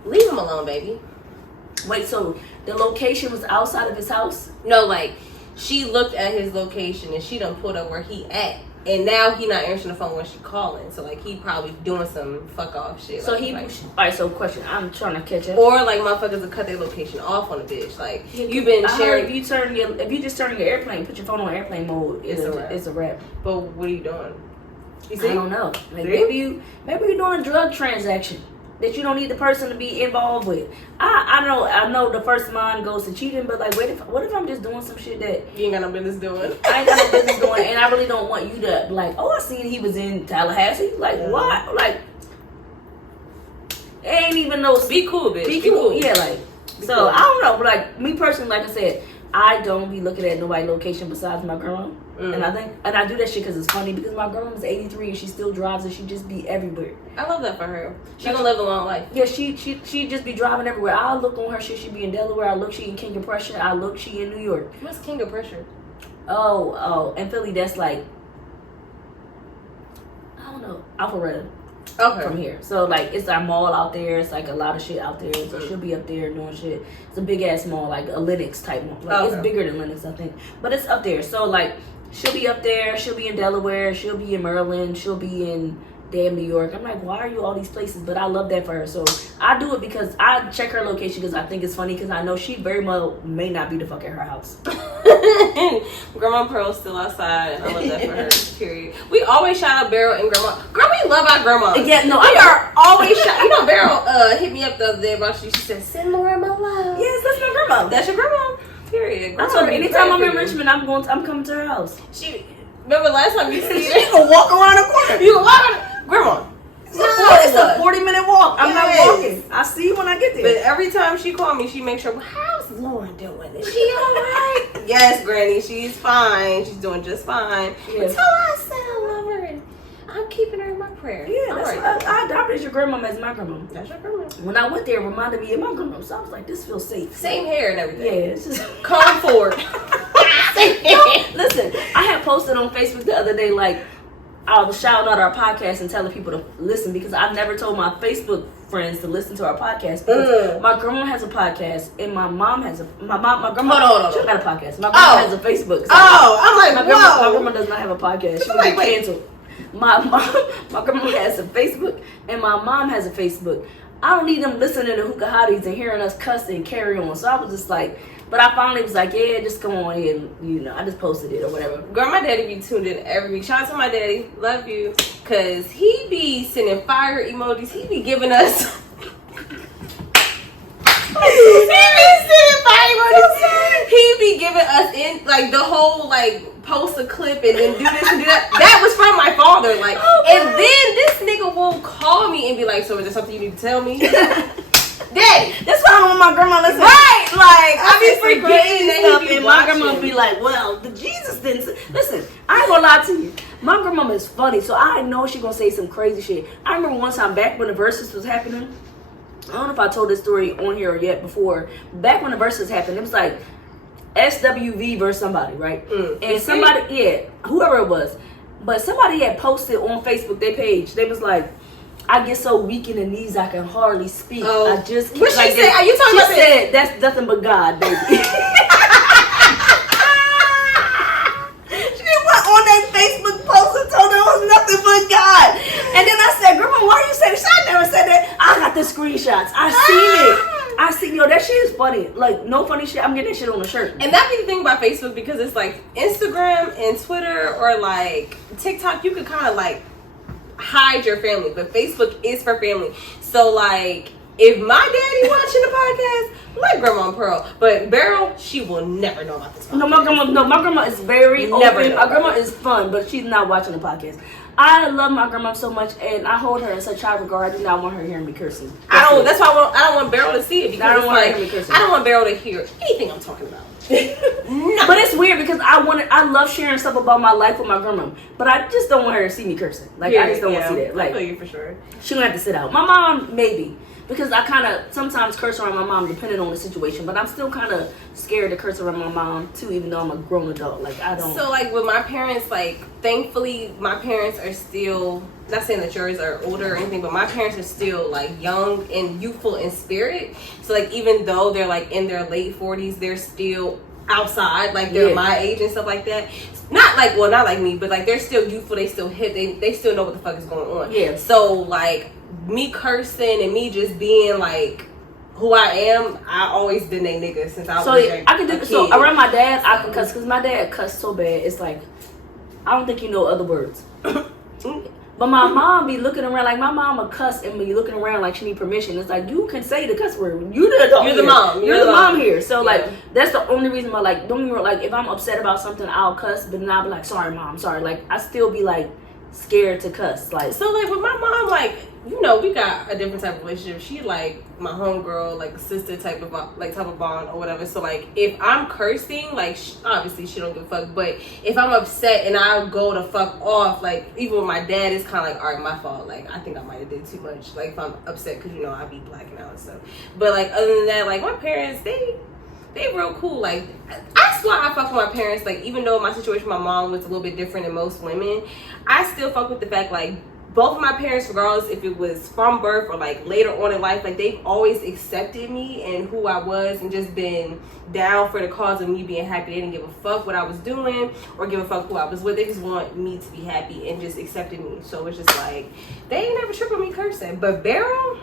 Leave him alone, baby. Wait, so the location was outside of his house? No, like, she looked at his location and she done pulled up where he at. And now he not answering the phone when she calling. So, like, he probably doing some fuck off shit. So alright, so question, I'm trying to catch up. Or, like, motherfuckers will cut their location off on a bitch. Like, you've been sharing. If you just turn your airplane, put your phone on airplane mode, it's a wrap. But what are you doing? You see? I don't know. Like, maybe you're doing a drug transaction that you don't need the person to be involved with. I know the first mind goes to cheating, but like, what if I'm just doing some shit that you ain't got no business doing? I ain't got no business doing, and I really don't want you to be like, oh, I seen he was in Tallahassee. Like, what? Like, ain't even no. Be cool, bitch. Be cool. Yeah, like. So cool. I don't know, but like me personally, like I said, I don't be looking at nobody's location besides my grandma. And I do that shit because it's funny, because my grandma is 83 and she still drives and she just be everywhere. I love that for her. She gonna live a long life. Yeah, she just be driving everywhere. I look on her shit, she be in Delaware. I look, she in King of Prussia. I look, she in New York. What's King of Prussia? Oh, in Philly, that's like, I don't know, Alpharetta. Okay. From here. So like, it's our mall out there. It's like a lot of shit out there. So she'll be up there doing shit. It's a big ass mall, like a Lenox type mall. Like, it's bigger than Lenox, I think. But it's up there. So like, she'll be up there, she'll be in Delaware, she'll be in Maryland, she'll be in damn New York. I'm like, why are you all these places? But I love that for her. So I do it because I check her location because I think it's funny, because I know she very well may not be the fuck at her house. Grandma Pearl's still outside, and I love that for her. Period. We always shout out Beryl and Grandma. Girl, we love our grandma. Yeah, no, we are always shout. You know, Beryl hit me up the other day about you. She said, "Send Laura my love." Yes, that's my grandma. That's your grandma. Period. I told her anytime I'm in Richmond, I'm coming to her house. She remember last time you see her? She's gonna walk around the corner. You gonna walk on grandma. It's a 40-minute walk. I'm not walking. I see you when I get there. But every time she called me, she makes sure, how's Lauren doing? Is she all right? Yes, Granny, she's fine. She's doing just fine. Yeah. Tell her I said I love her and I'm keeping her in my prayer. Yeah, that's right. I adopted your grandmama as my grandma. That's your grandma. When I went there, it reminded me of my grandma, so I was like, this feels safe. Same hair and everything. Yeah, it's just comfort. Listen, I had posted on Facebook the other day, like, I was shouting out our podcast and telling people to listen because I've never told my Facebook friends to listen to our podcast because my grandma has a podcast and my mom has my grandma. Hold on. She got a podcast. My grandma has a Facebook. So I'm like, my grandma does not have a podcast. She was like, canceled. My grandma has a Facebook and my mom has a Facebook. I don't need them listening to Hookah Hotties and hearing us cuss and carry on. So I was just like, but I finally was like, yeah, just come on in. You know, I just posted it or whatever. Girl, my daddy be tuned in every week. Shout out to my daddy. Love you. Because he be sending fire emojis. He be giving us... He be giving us in like the whole like post a clip and then do this and do that. That was from my father. Like, and then this nigga will call me and be like, "So is there something you need to tell me?" Daddy, that's why I want my grandma listen. Right, like I be forgetting that stuff, he be and my watching. grandma be like, "Well, the Jesus didn't." Listen, I ain't gonna lie to you. My grandma is funny, so I know she gonna say some crazy shit. I remember one time back when the verses was happening. I don't know if I told this story on here yet before. Back when the verses happened, it was like SWV versus somebody, right? And somebody, whoever it was, but somebody had posted on Facebook their page. They was like, I get so weak in the knees I can hardly speak. I just can't. What she said? Are you talking about? She said that's nothing but God, baby. She went on that Facebook post and told her it was nothing but God. And then I said, Grandma, why are you saying this? I never said that. I got the screenshots. I seen it. I see, that shit is funny. Like, no funny shit. I'm getting that shit on a shirt. And that be the thing about Facebook because it's like Instagram and Twitter or like TikTok, you could kind of like hide your family, but Facebook is for family. So like, if my daddy watching the podcast, let Grandma Pearl. But Beryl, she will never know about this podcast. My grandma is very never open. know. My grandma is fun, but she's not watching the podcast. I love my grandma so much, and I hold her in such high regard. I do not want her hearing me cursing. That's why I don't want Beryl to see it because I don't want her to hear me cursing. I don't want Beryl to hear anything I'm talking about. No. But it's weird because I love sharing stuff about my life with my grandma, but I just don't want her to see me cursing. Like, I just don't want to see that. Like, I feel you for sure. She gonna have to sit out. My mom, maybe. Because I kind of sometimes curse around my mom depending on the situation, but I'm still kind of scared to curse around my mom too, even though I'm a grown adult. Like, I don't. So like with my parents, like thankfully my parents are still, not saying that yours are older or anything, but my parents are still like young and youthful in spirit. So like even though they're like in their late 40s, they're still outside, like they're my age and stuff like that. Not like me, but like they're still youthful. They still hip. They still know what the fuck is going on. Yeah. So like me cursing and me just being like who I am, I always been a nigga since I was a kid. So around my dad, I can cuss because my dad cussed so bad. It's like I don't think you know other words. But my mom be looking around like my mom will cuss and be looking around like she need permission. It's like you can say the cuss word. You the adult. You're the mom. You're the mom here. So like that's the only reason why like don't get me wrong, like if I'm upset about something I'll cuss, but then I'll be like sorry mom, sorry. Like I still be like scared to cuss. Like so like with my mom, like we got a different type of relationship. She like my homegirl, like sister type of bond or whatever. So like if I'm cursing, like obviously she don't give a fuck. But if I'm upset and I'll go to fuck off, like even with my dad, it's kind of like all right, my fault. Like I think I might have did too much. Like if I'm upset because I be blacking out and stuff. But like other than that, like my parents, they real cool. Like that's why I fuck with my parents. Like even though my situation with my mom was a little bit different than most women, I still fuck with the fact like both of my parents, regardless if it was from birth or like later on in life, like they've always accepted me and who I was and just been down for the cause of me being happy. They didn't give a fuck what I was doing or give a fuck who I was with. They just want me to be happy and just accepted me. So it's just like they ain't never tripped on me cursing. But Beryl,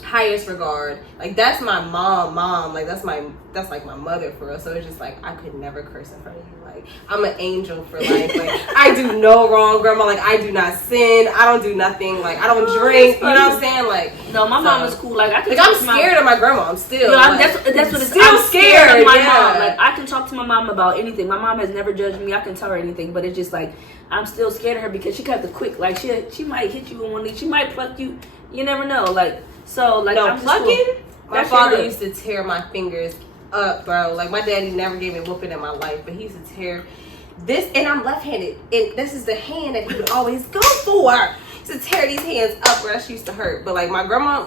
highest regard. Like that's my mom. Like that's like my mother for real. So it's just like I could never curse in front of you. Like I'm an angel for life. Like I do no wrong, grandma. Like I do not sin. I don't do nothing. Like I don't drink. You know what I'm saying? Like no, my mom is cool. Like I'm scared of my grandma. I'm still. That's what it's. I'm scared of my mom. Like I can talk to my mom about anything. My mom has never judged me. I can tell her anything, but it's just like I'm still scared of her because she got the quick. Like she might hit you in one knee. She might pluck you. You never know. Like. So like no I'm plucking. My father used to tear my fingers up, bro. Like my daddy never gave me a whooping in my life, but he used to tear this, and I'm left-handed, and this is the hand that he would always go for. To tear these hands up where that used to hurt. But like my grandma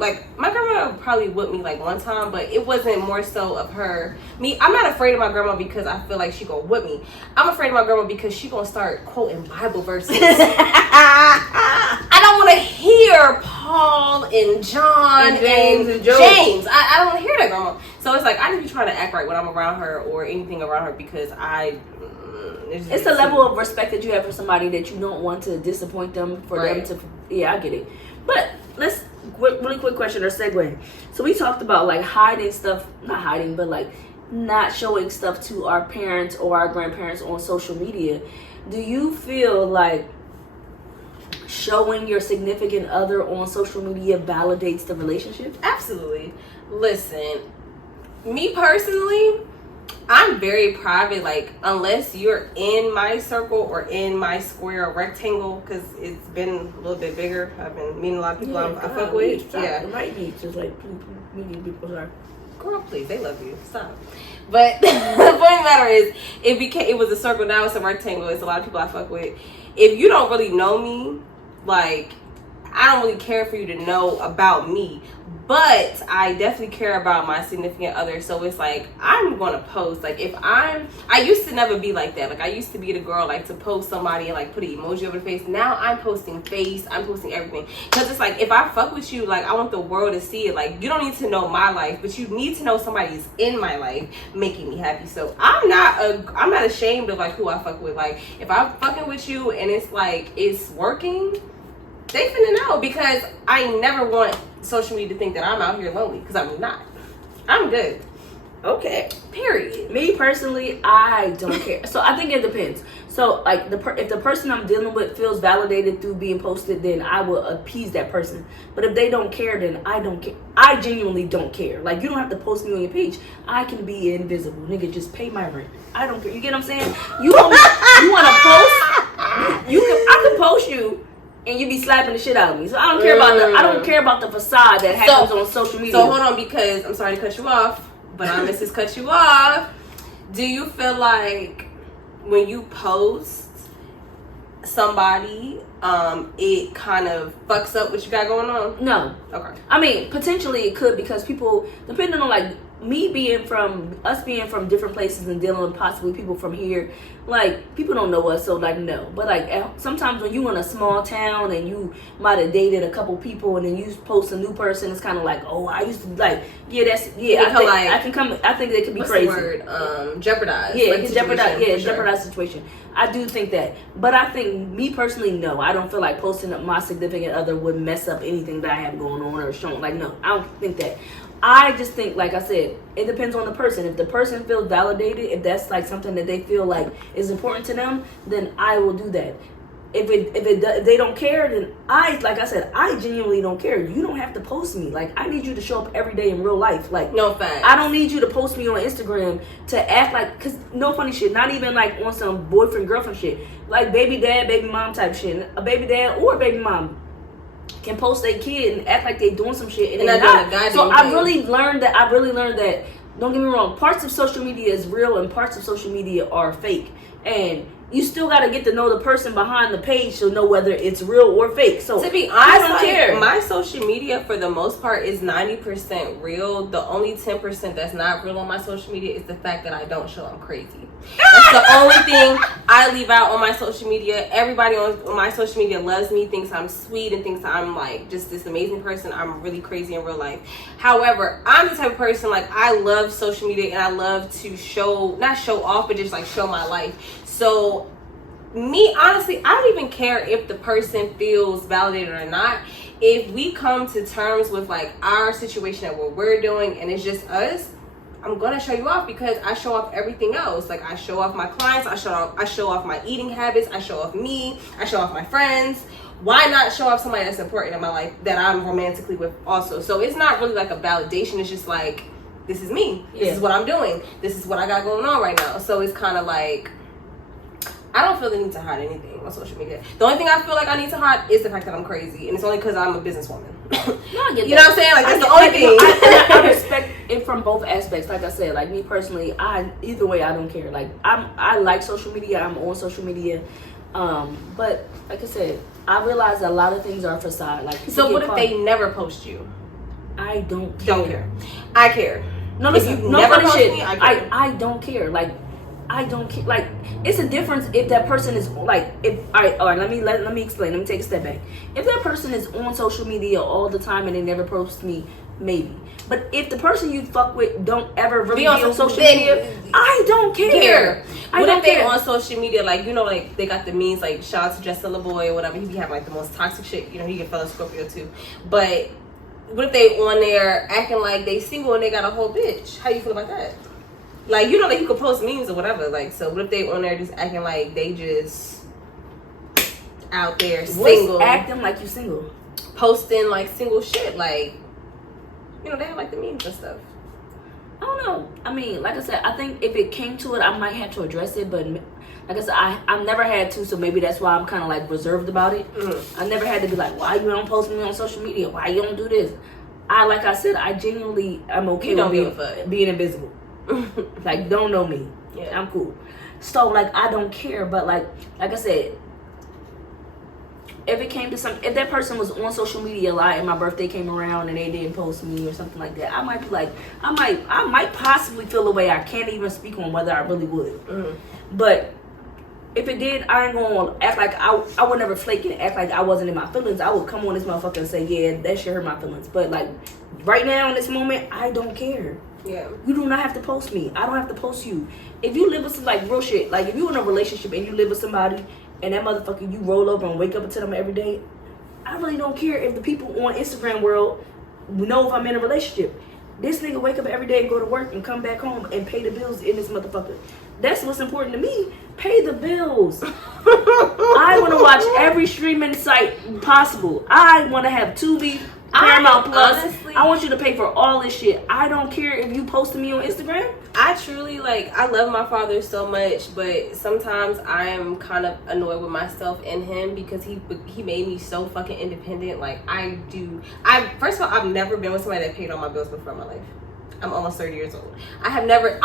probably whipped me like one time, but it wasn't more so of her. I'm not afraid of my grandma because I feel like she gonna whip me. I'm afraid of my grandma because she gonna start quoting Bible verses. I don't want to hear Paul and John and James. I don't want to hear that, grandma. So it's like I just be trying to act right when I'm around her or anything around her because it's a level of respect that you have for somebody that you don't want to disappoint them for them to. Yeah, I get it. But let's really quick question or segue. So we talked about like hiding stuff, not hiding, but like not showing stuff to our parents or our grandparents on social media. Do you feel like showing your significant other on social media validates the relationship? Absolutely. Listen, me personally, I'm very private, like, unless you're in my circle or in my square or rectangle, because it's been a little bit bigger. I've been meeting a lot of people I fuck with. Yeah. It might be just like meeting people are. Girl, please, they love you. Stop. But the point of the matter is, it was a circle, now it's a rectangle. It's a lot of people I fuck with. If you don't really know me, like, I don't really care for you to know about me. But I definitely care about my significant other. So it's like, I'm going to post. Like, I used to never be like that. Like, I used to be the girl, like, to post somebody and, like, put an emoji over the face. Now I'm posting face. I'm posting everything. Because it's like, if I fuck with you, like, I want the world to see it. Like, you don't need to know my life, but you need to know somebody's in my life making me happy. So I'm not ashamed of, like, who I fuck with. Like, if I'm fucking with you and it's, like, it's working, they finna know, because I never want social media to think that I'm out here lonely, because I'm not. I'm good. Okay. Period. Me personally, I don't care. So I think it depends. So like if the person I'm dealing with feels validated through being posted, then I will appease that person. But if they don't care, then I don't care. I genuinely don't care. Like, you don't have to post me on your page. I can be invisible, nigga. Just pay my rent. I don't care. You get what I'm saying? You want to post? I can post you. And you be slapping the shit out of me. So I don't care about the facade that happens on social media. So hold on, because I'm sorry to cut you off, but I'm Mrs. Cut You Off. Do you feel like when you post somebody, it kind of fucks up what you got going on? No. Okay. I mean, potentially it could, because people, depending on like being from different places and dealing with possibly people from here, like, people don't know us, so like, no. But like, sometimes when you in a small town and you might have dated a couple people and then you post a new person, it's kind of like, oh, I used to like, I think they could be crazy. What's the word? Jeopardize. Yeah, like, it's jeopardize. Yeah, sure. Jeopardize situation. I do think that, but I think, me personally, no. I don't feel like posting up my significant other would mess up anything that I have going on or showing. Like, no, I don't think that. I just think, like I said, it depends on the person. If the person feels validated, if that's like something that they feel like is important to them, then I will do that. If they don't care, then I genuinely don't care. You don't have to post me. Like, I need you to show up every day in real life. Like, no facts. I don't need you to post me on Instagram to act like, cause no funny shit. Not even like on some boyfriend girlfriend shit. Like baby dad, baby mom type shit. A baby dad or a baby mom can post their kid and act like they doing some shit and they're not. So I really learned that. Don't get me wrong. Parts of social media is real and parts of social media are fake. And you still got to get to know the person behind the page to know whether it's real or fake. So to be honest, I don't care. My social media for the most part is 90% real. The only 10% that's not real on my social media is the fact that I don't show I'm crazy. That's the only thing I leave out on my social media. Everybody on my social media loves me, thinks I'm sweet, and thinks I'm like just this amazing person. I'm really crazy in real life. However, I'm the type of person, like, I love social media and I love to not show off, but just like show my life. So me, honestly, I don't even care if the person feels validated or not. If we come to terms with like our situation and what we're doing and it's just us, I'm gonna show you off, because I show off everything else. Like, I show off my clients, I show off my eating habits, I show off me, I show off my friends. Why not show off somebody that's important in my life that I'm romantically with also? So it's not really like a validation. It's just like, this is me. This is what I'm doing. This is what I got going on right now. So it's kind of like, I don't feel the need to hide anything on social media. The only thing I feel like I need to hide is the fact that I'm crazy, and it's only because I'm a businesswoman. You know what I'm saying? Like that's the only thing. I respect it from both aspects. Like I said, like me personally, either way I don't care. Like I like social media. I'm on social media, but like I said, I realize a lot of things are facade. Like so, what if they never post you? I don't care. Don't care. I care. No, listen, no never funny shit. Me, I don't care. Like I don't care. Like it's a difference if that person is like if all right. Let me explain. Let me take a step back. If that person is on social media all the time and they never post me, maybe. But if the person you fuck with don't ever really be on social media, I don't care. What if they on social media, like, you know, like they got the memes, like shout out to Justin LeBoy or whatever, he be having like the most toxic shit, you know, he get fellow Scorpio too. But what if they on there acting like they single and they got a whole bitch? How you feel about that? Like, you know, like you could post memes or whatever, like, so what if they on there just acting like they just out there single? What's acting like you single? Posting like single shit, like, you know, they have like the memes and stuff. I don't know. I mean, like I said, I think if it came to it, I might have to address it. But like I said, I've never had to, so maybe that's why I'm kind of like reserved about it. Mm-hmm. I never had to be like, why you don't post me on social media? Why you don't do this? Like I said, I genuinely am okay with being invisible. Like, don't know me. Yeah, I'm cool. So like, I don't care. But like I said, if it came to if that person was on social media a lot and my birthday came around and they didn't post me or something like that, I might be like, I might possibly feel a way. I can't even speak on whether I really would. Mm-hmm. But if it did, I ain't gonna act like I would never flake and act like I wasn't in my feelings. I would come on this motherfucker and say, yeah, that shit hurt my feelings. But like right now in this moment, I don't care. Yeah. You do not have to post me. I don't have to post you. If you live with some like real shit, like if you're in a relationship and you live with somebody and that motherfucker, you roll over and wake up to them every day, I really don't care if the people on Instagram world know if I'm in a relationship. This nigga wake up every day and go to work and come back home and pay the bills in this motherfucker. That's what's important to me. Pay the bills. I want to watch every streaming site possible. I want to have Tubi, Paramount Plus. Honestly, I want you to pay for all this shit. I don't care if you posted me on Instagram. I truly, like, I love my father so much, but sometimes I am kind of annoyed with myself and him because he made me so fucking independent. Like, first of all, I've never been with somebody that paid all my bills before in my life. I'm almost 30 years old. I've never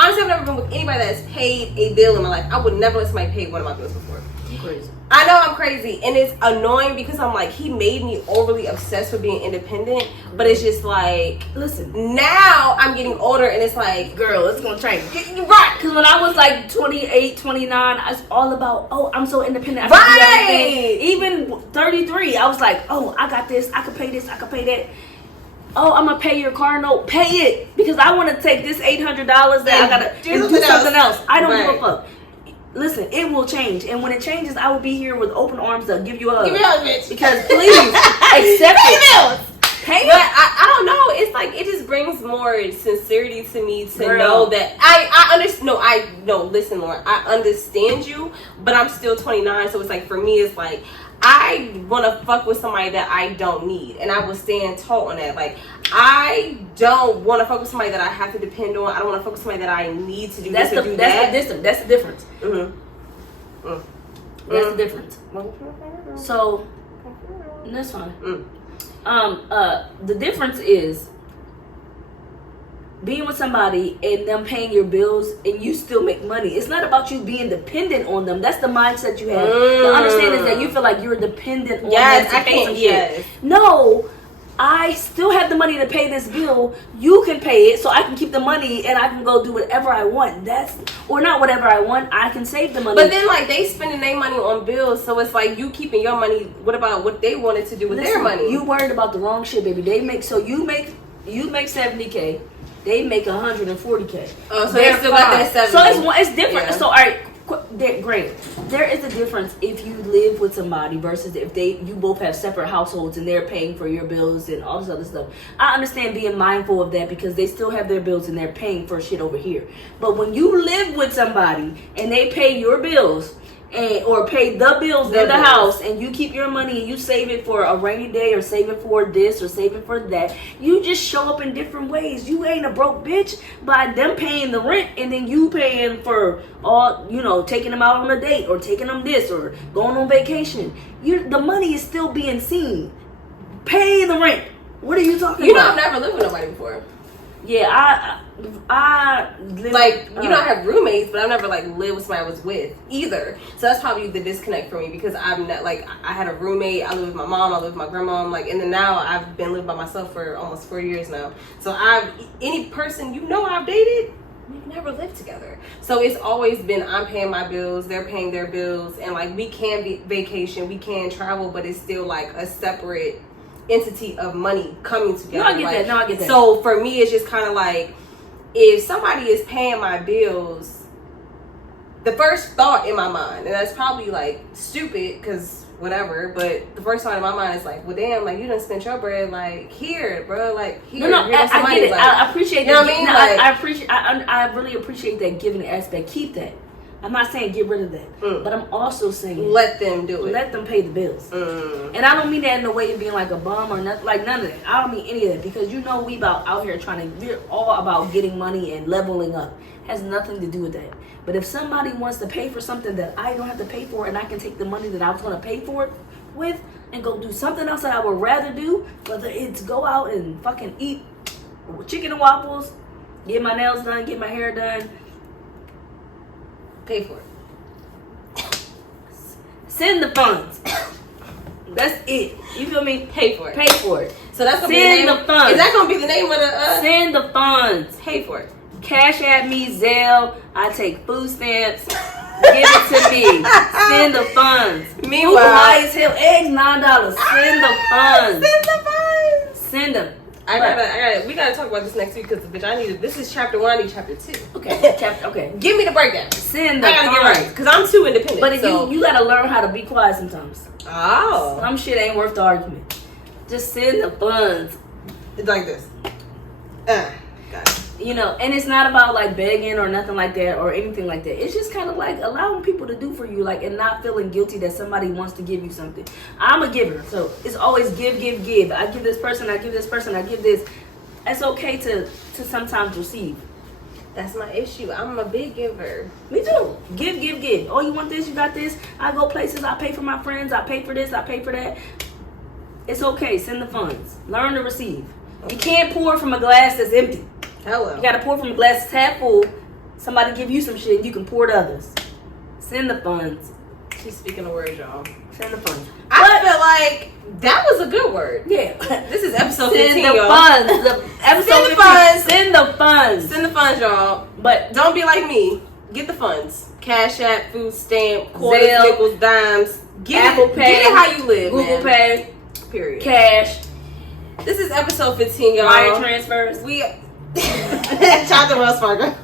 been with anybody that's paid a bill in my life. I would never let somebody pay one of my bills before. You're crazy. I know I'm crazy, and it's annoying because I'm like, he made me overly obsessed with being independent, but it's just like, listen, now I'm getting older, and it's like, girl, it's gonna change. Right. Because when I was like 28, 29, I was all about, oh, I'm so independent. I can do everything. Even 33, I was like, oh, I got this, I could pay this, I could pay that. Oh, I'm gonna pay your car note. Pay it because I want to take this $800 that I gotta do something else. I don't give a fuck. Listen, it will change, and when it changes, I will be here with open arms to give you a hug. Give me a hug, bitch. Because please accept it. Pay but I don't know. It's like it just brings more sincerity to me to know that I understand. No, listen, Lauren. I understand you, but I'm still 29, so it's like for me, it's like I want to fuck with somebody that I don't need, and I will stand tall on that. Like, I don't want to fuck with somebody that I have to depend on. I don't want to fuck with somebody that I need to do this or do that. That's the difference. Mm-hmm. That's the difference. So, that's fine. The difference is being with somebody and them paying your bills and you still make money. It's not about you being dependent on them. That's the mindset you have. The understanding is that you feel like you're dependent on them to pay some shit. No, I still have the money to pay this bill. You can pay it so I can keep the money and I can go do whatever I want. Or not whatever I want. I can save the money. But then like they spending their money on bills, so it's like you keeping your money. What about what they wanted to do with their money? You worried about the wrong shit, baby. You make 70K. They make 140K. Oh, so they still got that 70. So it's different. Yeah. So all right, great. There is a difference if you live with somebody versus if you both have separate households and they're paying for your bills and all this other stuff. I understand being mindful of that because they still have their bills and they're paying for shit over here. But when you live with somebody and they pay your bills or pay the bills in the house and you keep your money and you save it for a rainy day or save it for this or save it for that, you just show up in different ways. You ain't a broke bitch by them paying the rent and then you paying for all, taking them out on a date or taking them this or going on vacation. The money is still being seen. Pay the rent. What are you talking You know, about? I've never lived with nobody before. Yeah, I live, Like, you know, I have roommates, but I've never like lived with somebody I was with either. So that's probably the disconnect for me, because I'm not like, I had a roommate, I live with my mom, I live with my grandma, like, and then now I've been living by myself for almost 4 years now. So any person you know I've dated, we've never lived together. So it's always been, I'm paying my bills, they're paying their bills, and like we can be vacation, we can travel, but it's still like a separate entity of money coming together. No, I get that. So for me, it's just kind of like, if somebody is paying my bills, the first thought in my mind, and that's probably like stupid because whatever, but the first thought in my mind is like, well, damn, like you done spent your bread, like here, bro, like here. No, I get it. Like, I appreciate that. You know what I mean? No, like, I appreciate. I really appreciate that giving aspect. Keep that. I'm not saying get rid of that, but I'm also saying let them do it. Let them pay the bills. And I don't mean that in the way of being like a bum or nothing, like none of that. I don't mean any of that, because you know we about out here we're all about getting money and leveling up. It has nothing to do with that. But if somebody wants to pay for something that I don't have to pay for, and I can take the money that I was going to pay for it with and go do something else that I would rather do, whether it's go out and fucking eat chicken and waffles, get my nails done, get my hair done, pay for it. Send the funds. That's it. You feel me? Pay for it. Pay for it. So that's gonna send be the name. The funds. Is that gonna be the name of the? Send the funds. Pay for it. Cash at me, Zelle. I take food stamps. Give it to me. Send the funds. Meanwhile, food high as hell. Eggs $9. Send the funds. Send the funds. Send them. We gotta talk about this next week, because bitch, this is chapter 1. I need chapter 2. Okay. Give me the breakdown. Send the I gotta funds. get right, because I'm too independent. But you gotta learn how to be quiet sometimes. Oh. Some shit ain't worth the argument. Just send the funds. It's like this. Got it. You know, and it's not about like begging or nothing like that or anything like that. It's just kind of like allowing people to do for you, like, and not feeling guilty that somebody wants to give you something. I'm a giver, so it's always give. I give this person, I give this person, I give this. It's okay to sometimes receive. That's my issue. I'm a big giver. Me too. Give. Oh, you want this? You got this? I go places. I pay for my friends. I pay for this. I pay for that. It's okay. Send the funds. Learn to receive. You can't pour from a glass that's empty. Hello. You gotta pour from a glass that's half full. Somebody give you some shit and you can pour to others. Send the funds. She's speaking the word, y'all. Send the funds. I feel like that was a good word. Yeah. This is episode 15, Send the y'all. funds. Episode 15. Send the funds. Send the funds, y'all. But don't be like me. Get the funds. Cash App, food stamp, quarters, Zelle, nickels, dimes. Apple Pay. Get it how you live, Google man. Pay. Period. Cash. This is episode 15, y'all. Wire transfers. Shout out to Wells Fargo.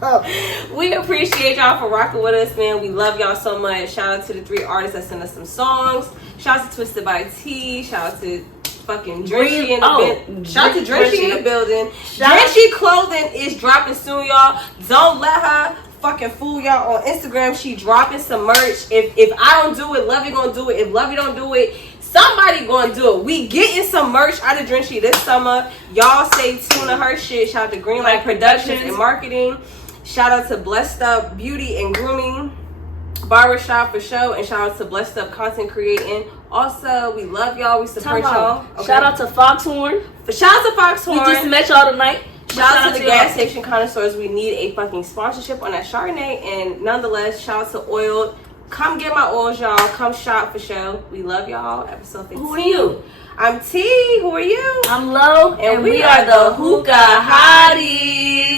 We appreciate y'all for rocking with us, man. We love y'all so much. Shout out to the 3 artists that sent us some songs. Shout out to Twisted by T. Shout out to fucking Drenchy in the building. Shout out to Drenchy in the building. Drenchy clothing is dropping soon, y'all. Don't let her fucking fool y'all on Instagram. She dropping some merch. If I don't do it, Lovey gonna do it. If Lovey don't do it, somebody gonna do it. We getting some merch out of Drenchy this summer. Y'all stay tuned to her shit. Shout out to Greenlight Productions and Marketing. Shout out to Blessed Up Beauty and Grooming, Barbershop for Show, and shout out to Blessed Up Content Creating. Also, we love y'all. We support y'all. Okay. Shout out to Foxhorn. Shout out to Foxhorn. We just met y'all tonight. Shout out to the gas station connoisseurs. We need a fucking sponsorship on that Chardonnay. And nonetheless, shout out to Oil. Come get my oils, y'all. Come shop for show. We love y'all. Episode 15. Who are you? I'm T. Who are you? I'm Lo. And we are the Hookah Hotties.